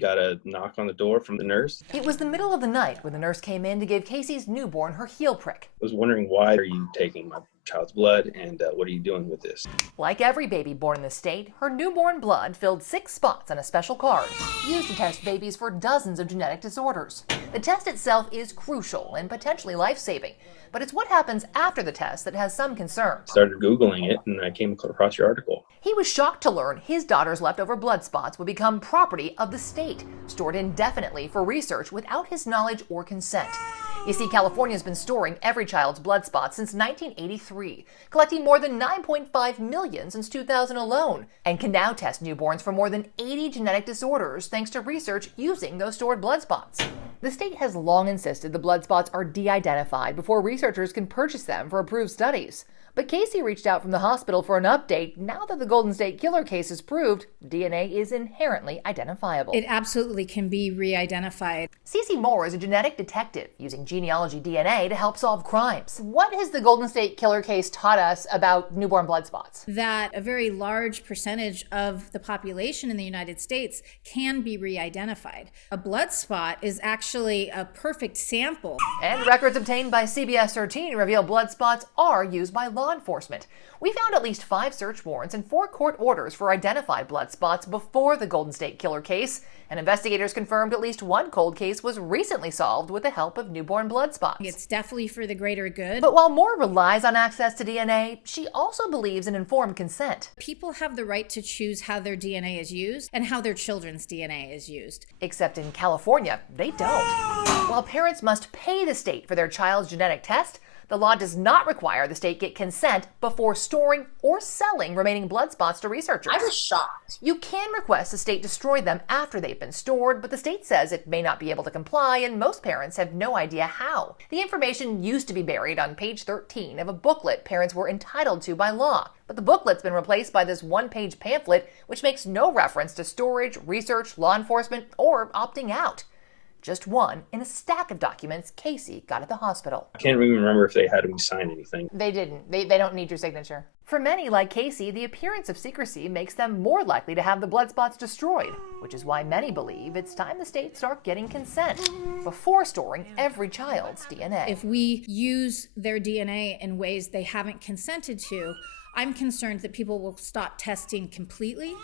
got a knock on the door from the nurse. It was the middle of the night when the nurse came in to give Casey's newborn her heel prick. I was wondering, why are you taking my child's blood, and what are you doing with this? Like every baby born in the state, her newborn blood filled 6 spots on a special card, used to test babies for dozens of genetic disorders. The test itself is crucial and potentially life-saving, but it's what happens after the test that has some concern. Started Googling it, and I came across your article. He was shocked to learn his daughter's leftover blood spots would become property of the state, stored indefinitely for research without his knowledge or consent. You see, California's been storing every child's blood spots since 1983, collecting more than 9.5 million since 2000 alone, and can now test newborns for more than 80 genetic disorders thanks to research using those stored blood spots. The state has long insisted the blood spots are de-identified before researchers can purchase them for approved studies. But Casey reached out from the hospital for an update now that the Golden State Killer case is proved DNA is inherently identifiable. It absolutely can be re-identified. Cece Moore is a genetic detective using genealogy DNA to help solve crimes. What has the Golden State Killer case taught us about newborn blood spots? That a very large percentage of the population in the United States can be re-identified. A blood spot is actually a perfect sample. And records obtained by CBS 13 reveal blood spots are used by law enforcement. We found at least 5 search warrants and 4 court orders for identified blood spots before the Golden State Killer case, and investigators confirmed at least 1 cold case was recently solved with the help of newborn blood spots. It's definitely for the greater good. But while Moore relies on access to DNA, she also believes in informed consent. People have the right to choose how their DNA is used and how their children's DNA is used. Except in California, they don't. While parents must pay the state for their child's genetic test, the law does not require the state get consent before storing or selling remaining blood spots to researchers. I was shocked. You can request the state destroy them after they've been stored, but the state says it may not be able to comply, and most parents have no idea how. The information used to be buried on page 13 of a booklet parents were entitled to by law, but the booklet's been replaced by this one-page pamphlet which makes no reference to storage, research, law enforcement, or opting out. Just one in a stack of documents Casey got at the hospital. I can't even remember if they had me sign anything. They didn't. They don't need your signature. For many, like Casey, the appearance of secrecy makes them more likely to have the blood spots destroyed, which is why many believe it's time the state start getting consent before storing every child's DNA. If we use their DNA in ways they haven't consented to, I'm concerned that people will stop testing completely